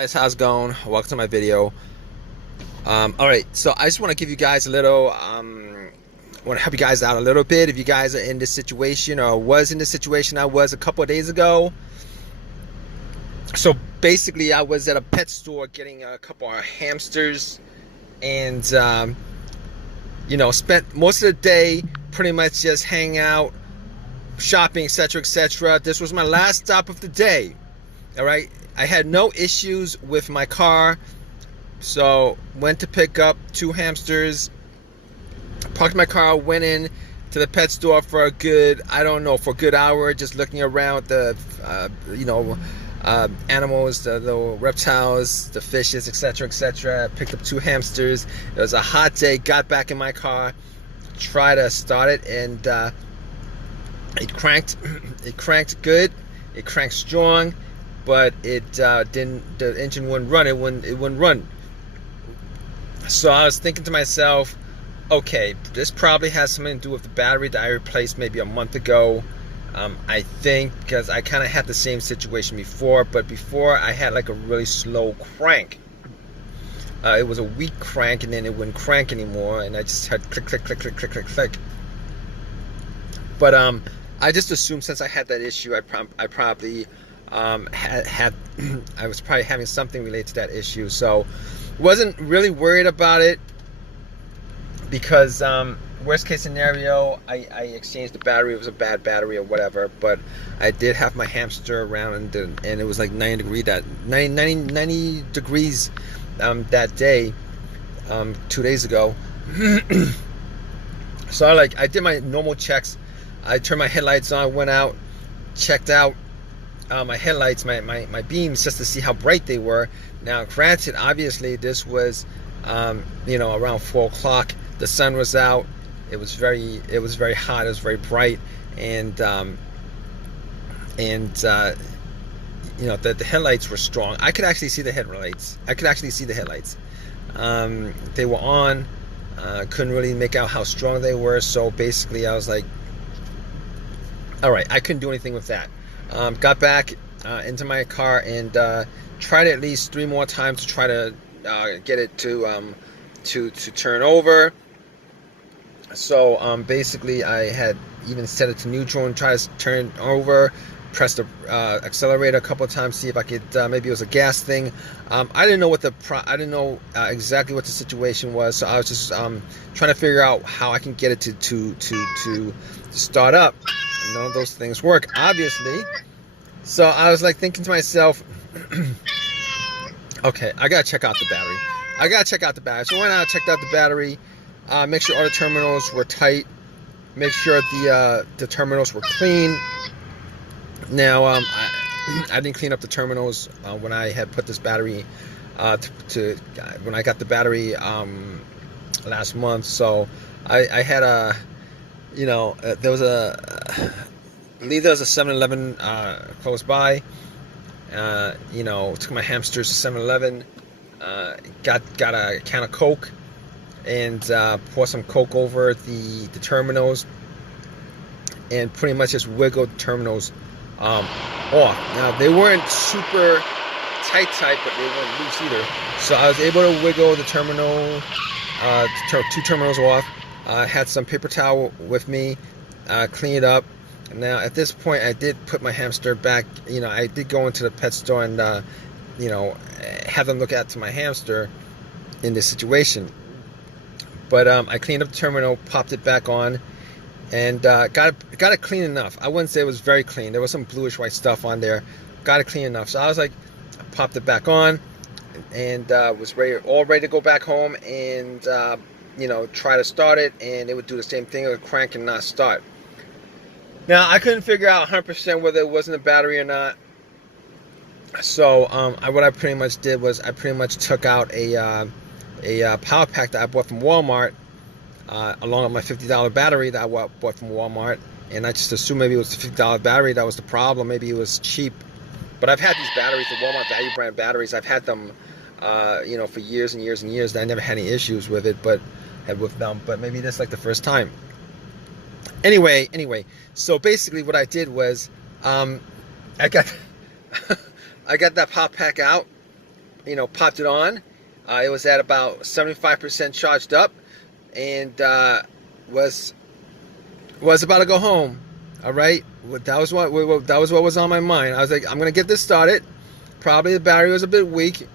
Guys, how's it going? Welcome to my video. Alright, so I just want to give you guys a little want to help you guys out a little bit if you guys are in this situation or was in the situation I was a couple of days ago. So basically I was at a pet store getting a couple of hamsters and spent most of the day pretty much just hanging out, shopping, etc., etc. This was my last stop of the day. Alright, I had no issues with my car, so went to pick up two hamsters, parked my car, went in to the pet store for a good, for a good hour, just looking around the, animals, the reptiles, the fishes, etc., etc. Picked up two hamsters. It was a hot day. Got back in my car, tried to start it, and it cranked. It cranked good. It cranked strong. But it didn't. The engine wouldn't run. It wouldn't run. So I was thinking to myself, okay, this probably has something to do with the battery that I replaced maybe a month ago. I think because I kind of had the same situation before, but before I had like a really slow crank. It was a weak crank, and then it wouldn't crank anymore, and I just had click, click, click, click, click, click, click. But I just assumed since I had that issue, I probably I was probably having something related to that issue, so wasn't really worried about it because worst case scenario, I exchanged the battery. It was a bad battery or whatever, but I did have my hamster around, and it was like 90 degrees that day, 2 days ago. So I did my normal checks. I turned my headlights on, went out, checked out my headlights, my beams, just to see how bright they were. Now granted, obviously this was around 4 o'clock. The sun was out. It was very hot. It was very bright, and the headlights were strong. I could actually see the headlights. They were on. Couldn't really make out how strong they were. So basically, I was like, all right, I couldn't do anything with that. Got back into my car and tried at least 3 more times to try to get it to turn over. So basically I had even set it to neutral and tried to turn over, pressed the accelerator a couple of times, see if I could, maybe it was a gas thing. I didn't know I didn't know exactly what the situation was, so I was just trying to figure out how I can get it to start up. None of those things work, obviously. So I was like thinking to myself, okay, I gotta check out the battery. So I went out, checked out the battery, make sure all the terminals were tight, make sure the terminals were clean. Now I didn't clean up the terminals when I had put this battery when I got the battery last month. So I had there was I believe there was a 7-Eleven close by. Took my hamsters to 7-Eleven, got a can of Coke, and poured some Coke over the terminals, and pretty much just wiggled the terminals off. Now they weren't super tight, but they weren't loose either. So I was able to wiggle the terminal, two terminals off. Had some paper towel with me, clean it up. Now at this point, I did put my hamster back. I did go into the pet store and have them look at my hamster in this situation. But I cleaned up the terminal, popped it back on, and got it clean enough. I wouldn't say it was very clean. There was some bluish white stuff on there. Got it clean enough. So I was like, I popped it back on, and was all ready to go back home and try to start it, and it would do the same thing. It would crank and not start. Now I couldn't figure out 100% whether it wasn't a battery or not. So what I pretty much did was I pretty much took out a power pack that I bought from Walmart, along with my $50 battery that I bought from Walmart, and I just assumed maybe it was the $50 battery that was the problem. Maybe it was cheap, but I've had these batteries, the Walmart value brand batteries. I've had them, for years and years and years. And I never had any issues with it, but maybe this is like the first time. Anyway, so basically what I did was I got I got that pop pack out, popped it on. It was at about 75% charged up, and was about to go home. All right, that was what was on my mind. I was like, I'm gonna get this started. Probably the battery was a bit weak.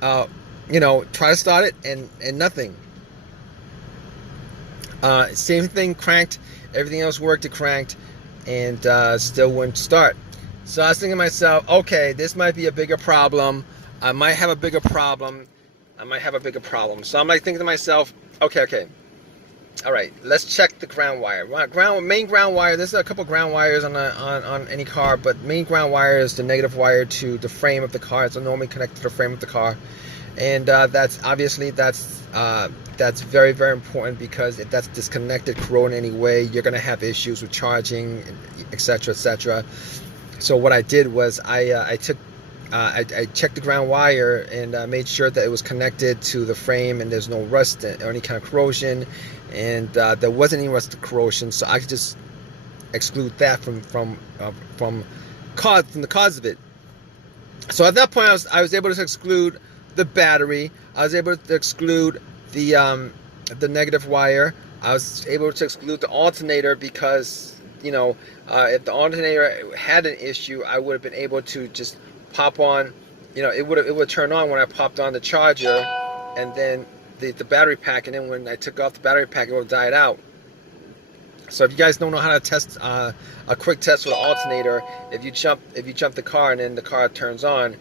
Try to start it, and nothing. Same thing, cranked. Everything else worked. It cranked, and still wouldn't start. So I was thinking to myself, okay, this might be a bigger problem. I might have a bigger problem. So I'm like thinking to myself, okay. All right, let's check the ground wire. Main ground wire. There's a couple ground wires on any car, but main ground wire is the negative wire to the frame of the car. It's normally connected to the frame of the car, and that's very, very important, because if that's disconnected, corroded in any way, you're gonna have issues with charging, etc., etc. So what I did was I checked the ground wire and made sure that it was connected to the frame and there's no rust or any kind of corrosion, and there wasn't any rust or corrosion, so I could just exclude that from the cause of it. So at that point, I was able to exclude the battery. I was able to exclude the negative wire. I was able to exclude the alternator, because if the alternator had an issue, I would have been able to just pop on, it would turn on when I popped on the charger, and then the battery pack, and then when I took off the battery pack, it would have died out. So if you guys don't know how to test a quick test with an alternator, if you jump the car and then the car turns on,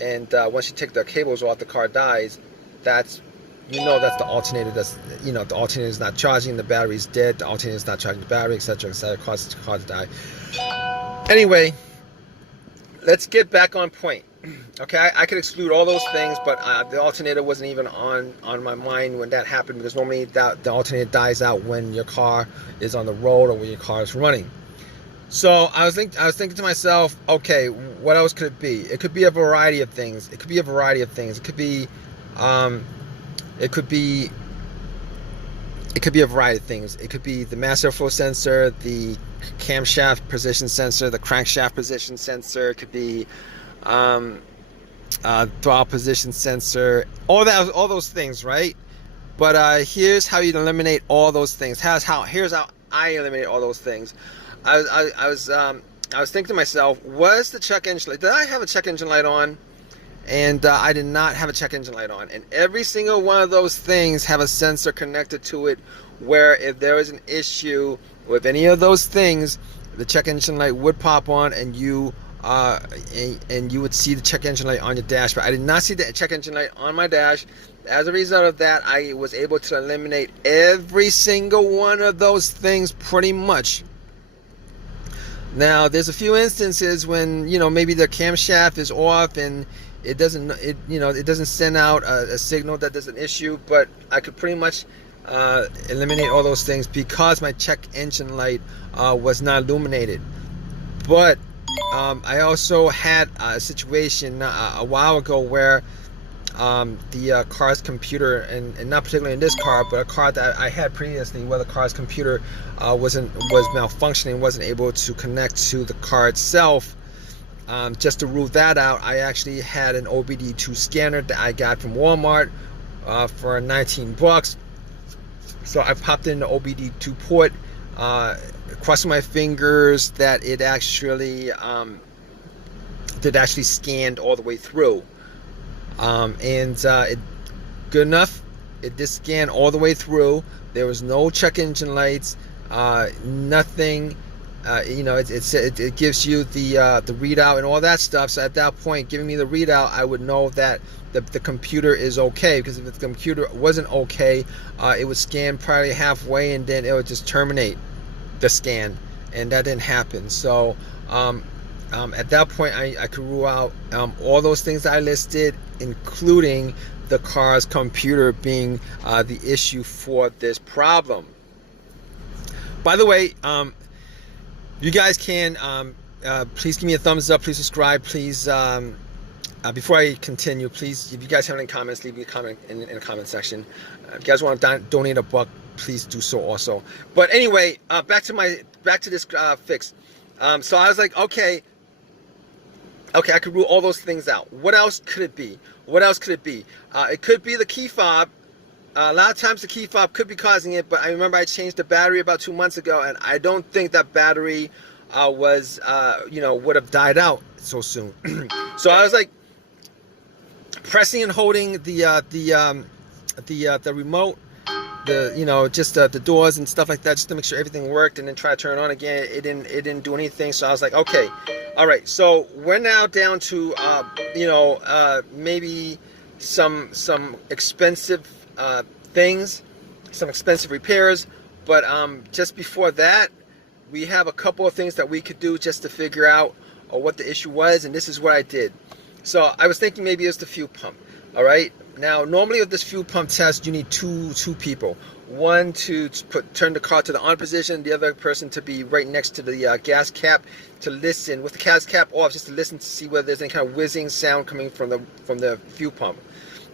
and once you take the cables off, the car dies, that's the alternator. The alternator is not charging, the battery is dead, the alternator is not charging the battery, etc., etc., causes the car to die. Anyway, let's get back on point. Okay, I could exclude all those things, but the alternator wasn't even on my mind when that happened, because normally the alternator dies out when your car is on the road or when your car is running. So I was thinking to myself, okay, what else could it be? It could be a variety of things. It could be the mass airflow sensor, the camshaft position sensor, the crankshaft position sensor. It could be throttle position sensor. All those things, right? But here's how you eliminate all those things. Here's how I eliminate all those things. I was thinking to myself, was the check engine light? Did I have a check engine light on? And I did not have a check engine light on. And every single one of those things have a sensor connected to it, where if there is an issue with any of those things, the check engine light would pop on, and you would see the check engine light on your dash. But I did not see the check engine light on my dash. As a result of that, I was able to eliminate every single one of those things pretty much. Now, there's a few instances when maybe the camshaft is off and it doesn't send out a signal that there's an issue, but I could pretty much eliminate all those things because my check engine light was not illuminated. But I also had a situation a while ago where the car's computer, and not particularly in this car, but a car that I had previously, where the car's computer was malfunctioning, wasn't able to connect to the car itself. Just to rule that out, I actually had an OBD2 scanner that I got from Walmart for $19. So I popped in the OBD2 port, crossing my fingers that it actually scanned all the way through. It good enough. It did scan all the way through. There was no check engine lights, nothing. It gives you the readout and all that stuff. So at that point, giving me the readout, I would know that the computer is okay. Because if the computer wasn't okay, it would scan probably halfway and then it would just terminate the scan, and that didn't happen. So at that point, I could rule out all those things that I listed, including the car's computer being the issue for this problem. By the way, you guys can please give me a thumbs up, please subscribe, please before I continue, please, if you guys have any comments, leave me a comment in the comment section. If you guys want to donate $1, please do so also. But anyway, back to this fix. So I was like, okay, Okay, I could rule all those things out. What else could it be? What else could it be? It could be the key fob. A lot of times the key fob could be causing it, but I remember I changed the battery about 2 months ago, and I don't think that battery would have died out so soon. So I was like pressing and holding the remote, just the doors and stuff like that, just to make sure everything worked, and then try to turn it on again. It didn't do anything. So I was like, okay, all right. So we're now down to maybe some expensive things, some expensive repairs. But just before that, we have a couple of things that we could do just to figure out what the issue was, and this is what I did. So I was thinking maybe it's the fuel pump. All right. Now, normally with this fuel pump test, you need two people. One to turn the car to the on position, the other person to be right next to the gas cap to listen with the gas cap off, just to listen to see whether there's any kind of whizzing sound coming from the fuel pump.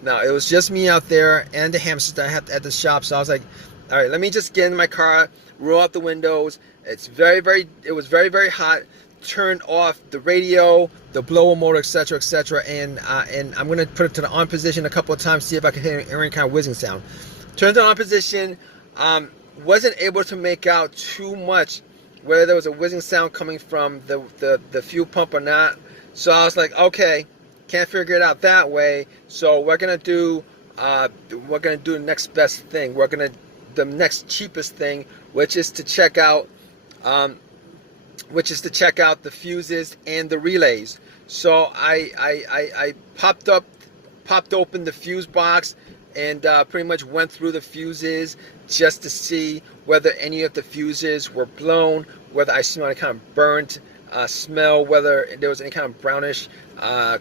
Now, it was just me out there and the hamsters that I had at the shop, so I was like, all right, let me just get in my car, roll out the windows. It was very, very hot. Turned off the radio, the blower motor, etc., and I'm going to put it to the on position a couple of times, see if I can hear any kind of whizzing sound. Turned it on position, wasn't able to make out too much whether there was a whizzing sound coming from the fuel pump or not. So I was like, okay, can't figure it out that way. So we're gonna do the next best thing. The next cheapest thing, which is to check out the fuses and the relays. So I popped open the fuse box and pretty much went through the fuses just to see whether any of the fuses were blown, whether I smelled any kind of burnt smell, whether there was any kind of brownish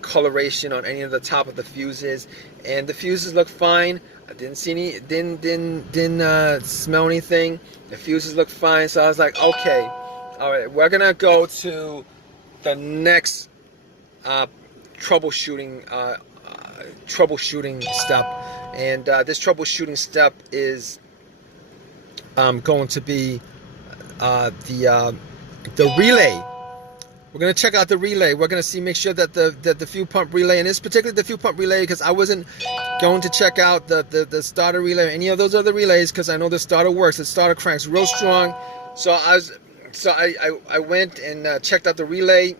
coloration on any of the top of the fuses. And the fuses looked fine. I didn't see any, didn't smell anything. The fuses looked fine. So I was like, okay, all right, we're gonna go to the next troubleshooting step. And this troubleshooting step is going to be the relay. We're going to check out the relay. We're going to make sure that the fuel pump relay, and it's particularly the fuel pump relay, because I wasn't going to check out the starter relay or any of those other relays, because I know the starter works. The starter cranks real strong. So I went and checked out the relay,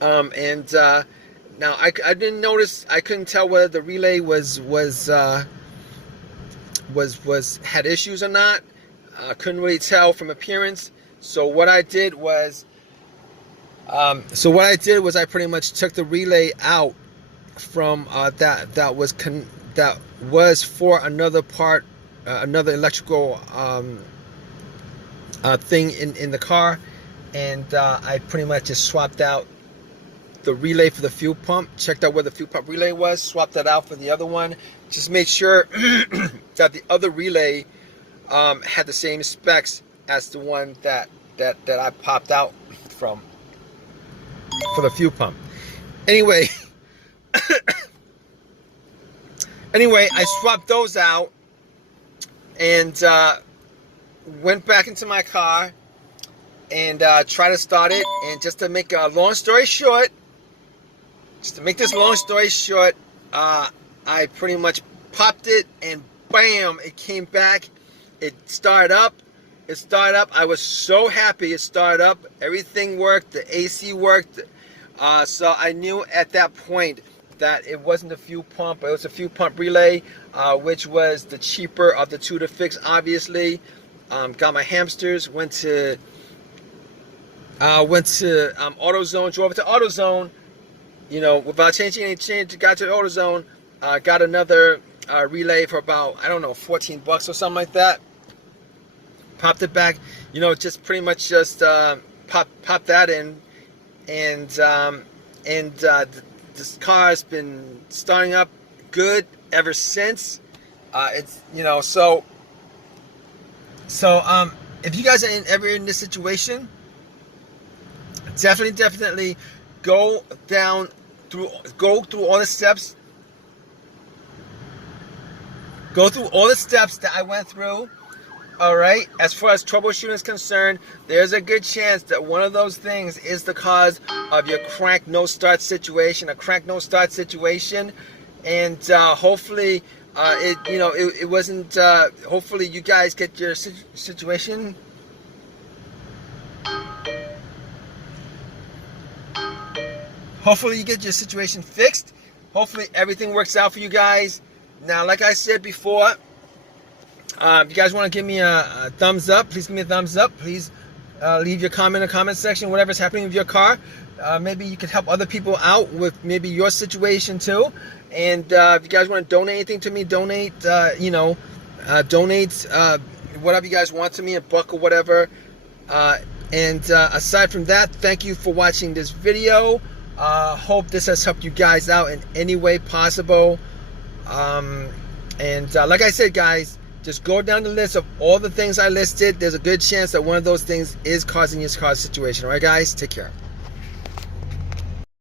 now I didn't notice. I couldn't tell whether the relay had issues or not. I couldn't really tell from appearance. So what I did was I pretty much took the relay out from that was for another part, another electrical thing in the car, and I pretty much just swapped out the relay for the fuel pump, checked out where the fuel pump relay was, swapped that out for the other one, just made sure that the other relay had the same specs as the one that I popped out from for the fuel pump. Anyway, I swapped those out and went back into my car and tried to start it. And just to make a long story short, I pretty much popped it and bam, it came back. It started up. I was so happy it started up. Everything worked. The AC worked. So I knew at that point that it wasn't a fuel pump. It was a fuel pump relay, which was the cheaper of the two to fix, obviously. Got my hamsters. Went to AutoZone. Drove it to AutoZone. Without changing any change, got to AutoZone. Got another relay for about, I don't know, $14 or something like that. Popped it back, just pretty much just pop that in, and this car has been starting up good ever since. It's so if you guys are ever in this situation, definitely go through all the steps. Go through all the steps that I went through. All right, as far as troubleshooting is concerned, there's a good chance that one of those things is the cause of your crank no start situation, and hopefully it wasn't. Hopefully you guys get your situation. Hopefully you get your situation fixed. Hopefully everything works out for you guys. Now, like I said before, if you guys want to give me a thumbs up, please give me a thumbs up. Please leave your comment in the comment section, whatever's happening with your car. Maybe you can help other people out with maybe your situation too. And if you guys want to donate anything to me, donate whatever you guys want to me, $1 or whatever. And aside from that, thank you for watching this video. Hope this has helped you guys out in any way possible. Like I said, guys, just go down the list of all the things I listed. There's a good chance that one of those things is causing your car situation. All right, guys? Take care.